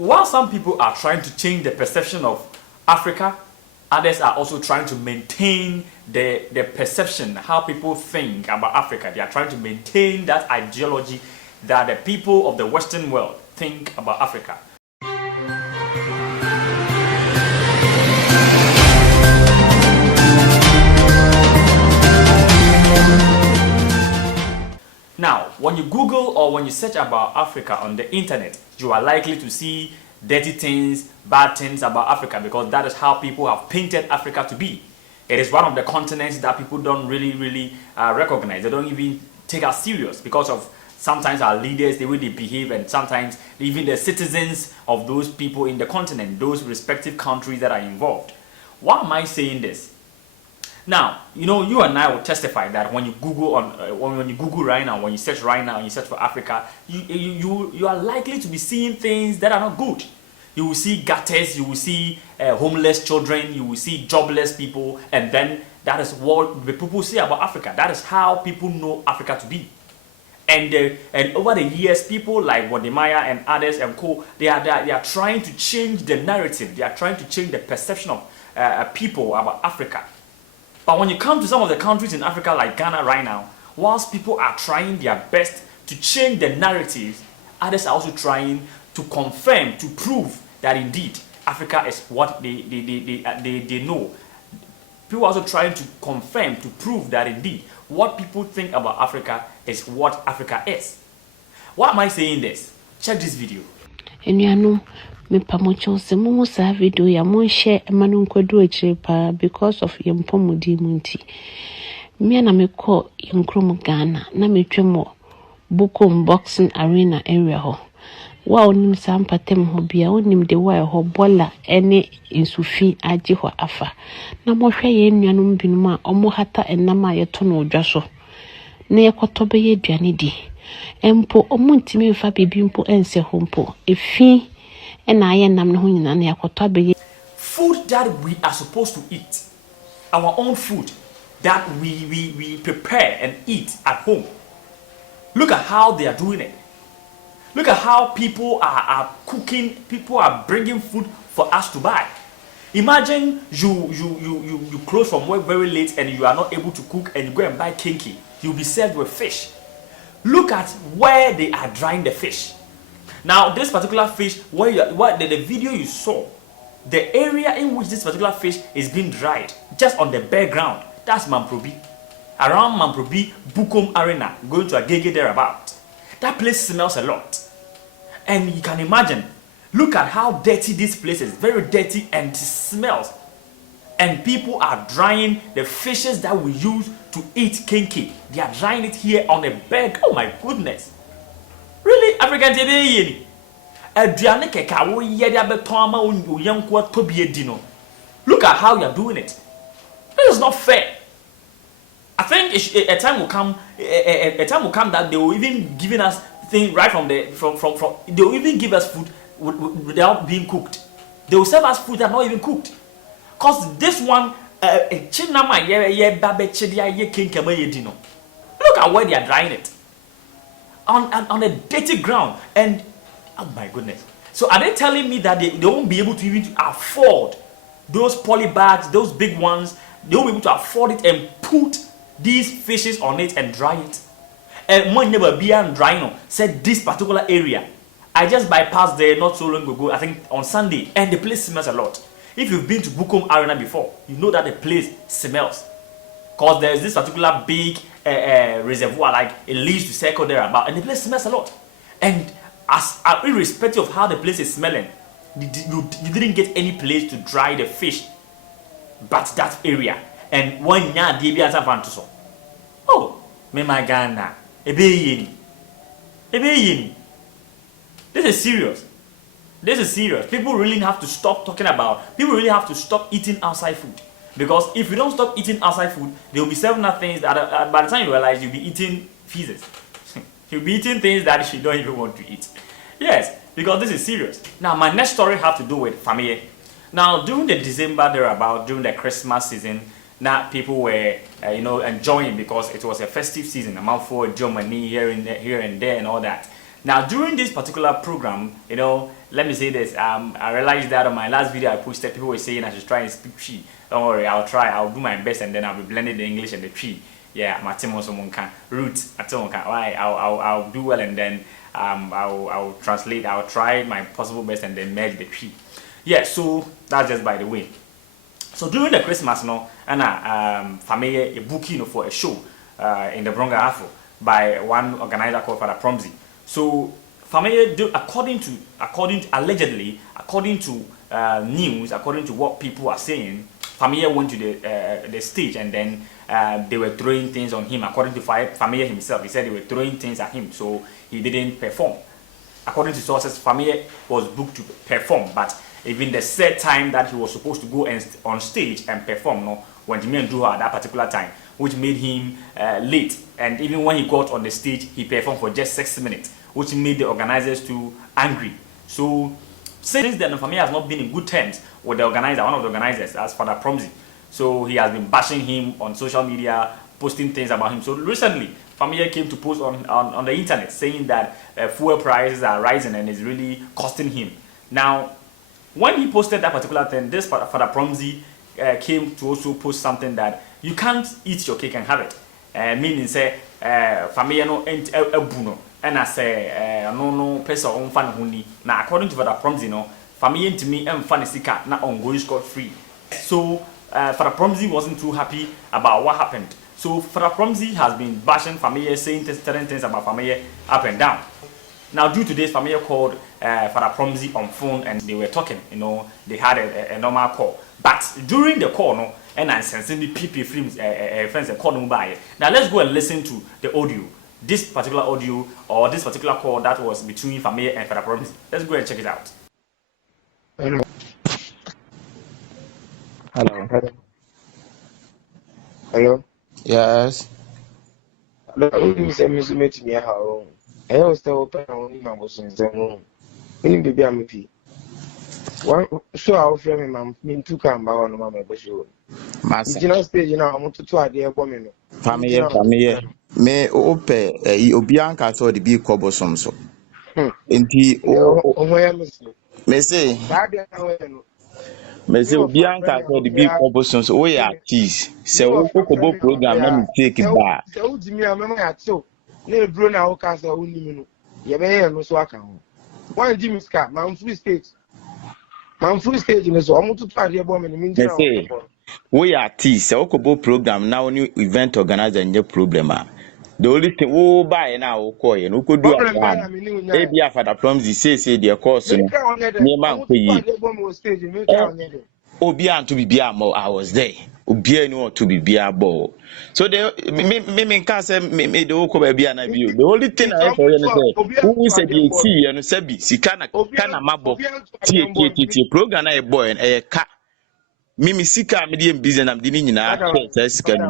while some people are trying to change the perception of Africa, others are also trying to maintain the perception, how people think about Africa. They are trying to maintain that ideology that the people of the Western world think about Africa. Now, when you Google or when you search about Africa on the internet, you are likely to see dirty things, bad things about Africa, because that is how people have painted Africa to be. It is one of the continents that people don't really recognize. They don't even take us serious because of sometimes our leaders, the way they behave, and sometimes even the citizens of those people in the continent, those respective countries that are involved. Why am I saying this? Now, you know, you and I will testify that when you Google when you Google right now, when you search right now, and you search for Africa, you are likely to be seeing things that are not good. You will see gutters, you will see homeless children, you will see jobless people, and then that is what the people say about Africa. That is how people know Africa to be. And over the years, people like Fameye and others and co, they are trying to change the narrative. They are trying to change the perception of people about Africa. But when you come to some of the countries in Africa like Ghana right now, whilst people are trying their best to change the narrative, others are also trying to confirm, to prove that indeed Africa is what they know. People are also trying to confirm, to prove that indeed what people think about Africa is what Africa is. Why am I saying this? Check this video. Me pamocho se mo sa video ya mo share emanu nkwadu akire pa because of yempomudi munti. Me na me call yenkrom Ghana na me twemo Bukom boxing arena area ho. Wa onim sampatem ho bia onim de wa ho bola ene insufi agi ho afa. Na mo hwe ye nnuanum binum a omo hata enam a yeto no odwa so. Na yekotobe ye aduane di. Empo omo ntimi mfa bibi mpo ense ho mpo. Efi Food that we are supposed to eat, our own food that we prepare and eat at home. Look at how they are doing it. Look at how people are cooking, people are bringing food for us to buy. Imagine you close from work very late and you are not able to cook and you go and buy kinky. You'll be served with fish. Look at where they are drying the fish. Now, this particular fish, the video you saw, the area in which this particular fish is being dried, just on the bare ground, that's Mamprobi. Around Mamprobi, Bukom Arena, going to Agege thereabout. That place smells a lot. And you can imagine, look at how dirty this place is, very dirty and smells. And people are drying the fishes that we use to eat kinky. They are drying it here on a bag. Oh my goodness. Really, African TV? Look at how you're doing it. This is not fair. I think a time will come. A time will come that they will even giving us things right from they will even give us food without being cooked. They will serve us food that are not even cooked. Cause this one, look at where they are drying it. On a dirty ground, and oh my goodness. So are they telling me that they won't be able to even afford those poly bags, those big ones? They won't be able to afford it and put these fishes on it and dry it. And my neighbor beyond drying said this particular area. I just bypassed there not so long ago, I think on Sunday, and the place smells a lot. If you've been to Bukom Arena before, you know that the place smells. Because there's this particular big reservoir, like it leads to circle there about, and the place smells a lot. And irrespective of how the place is smelling, you didn't get any place to dry the fish but that area. And one year DB so. Oh, me my Ghana. This is serious. This is serious. People really have to stop talking about, people really have to stop eating outside food. Because if you don't stop eating outside food, they will be serving us things that by the time you realize you'll be eating feces. You'll be eating things that you don't even want to eat. Yes, because this is serious. Now, my next story has to do with Fameye. Now, during the December thereabout, during the Christmas season, now people were enjoying because it was a festive season. A month for Germany here and there and all that. Now, during this particular program, let me say this. I realized that on my last video I posted, people were saying I should try and speak Twi. Don't worry, I'll try. I'll do my best, and then I'll be blending the English and the Twi. Yeah, my team also can roots. I'll do well, and then I'll translate. I'll try my possible best, and then merge the Twi. Yeah, so that's just by the way. So during the Christmas, and Fameye a booking for a show in the Bronga Afro by one organizer called Fada Promzy. So Fameye, according to news, according to what people are saying, Fameye went to the stage, and then they were throwing things on him. According to Fameye himself, he said they were throwing things at him, so he didn't perform. According to sources, Fameye was booked to perform, but even the set time that he was supposed to go on stage and perform, when Jimmy and drew her at that particular time, which made him late. And even when he got on the stage, he performed for just 6 minutes, which made the organizers too angry. So since then, Fameye has not been in good terms with the organizer, one of the organizers, as Fada Promzy. So he has been bashing him on social media, posting things about him. So recently, Fameye came to post on the internet saying that fuel prices are rising and it's really costing him. Now, when he posted that particular thing, this Fada Promzy came to also post something that you can't eat your cake and have it. Meaning say Fameye no ebuno, and I say no person on fan huni. Now according to Fada Promzy, Fameye to me fan sika na ongoing scot free. So Fada Promzy wasn't too happy about what happened. So Fada Promzy has been bashing Fameye, saying certain things about Fameye up and down. Now, due to this, Fameye called Fada Promzy on phone, and they were talking. They had a normal call. But during the call, and I sensing the PP films, friends called by. Now, let's go and listen to the audio. This particular audio or this particular call that was between Fameye and Fada Promzy. Let's go and check it out. Hello. Hello. Hello. Yes. I was still open on my was in the room. When baby I'm with you. One so I'll frame him, mean to come by on my show. Massa. You know, stage I want to try the woman. Fameye. Me ope obianka so the big kobosom so. Enti Oh, my miss. me say obianka so the big kobosom so we are cheese. Se wo kokobo program na me take ba. So Jimmy I remember at so. Ne bro na o ka so uni no. Ye be here no so aka ho. One Jimmy Ska, man free stage. Man free stage no so omo to try the bomb me Me say we are cheese. Se wo kokobo program na only event organizer nye problem a. The only thing wo buy na wo call ye no kodu a. E bia Fada Promzy say the course no. Me man ko yi. Obi anto bibia mo I was there. Obi anu to bibia ball. So the me can say me the oko ba bia na bio. The only thing I for you say who said the see you no say bi sika na kana mabo. Tie program na e boy e ka. Me sika me dey business am di ni nyina say sika ni.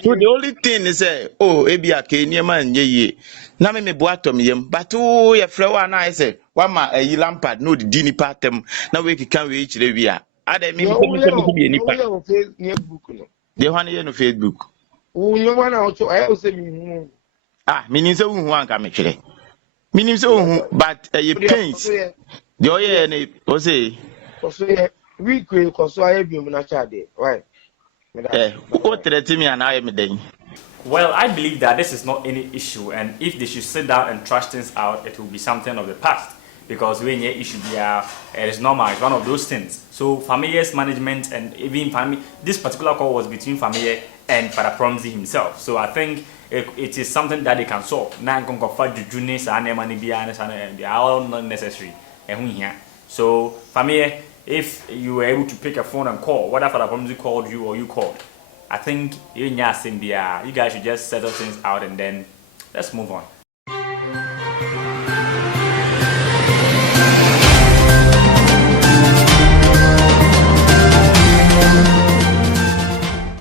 So the only thing is say ebia ke niema nye ye. Na me boatom yem but ye frɛ wa na say wa ma ayi lampard no di ni patem na we kika we chire wi a. Ada me be nipa. The one here no Facebook. Meaning so who anka me chire. Meaning so who but you pains. The oye ne o say we could cause I have been na chade. Right. O threaten me and I am den. Well, I believe that this is not any issue, and if they should sit down and trash things out, it will be something of the past. Because when your issue it is normal, it's one of those things. So Fameye's management and even Fameye, this particular call was between Fameye and Fada Promzy himself. So I think it is something that they can solve. Now they are all not necessary. So Fameye, if you were able to pick a phone and call, whether Fada Promzy called you or you called, I think you guys should just settle things out and then let's move on.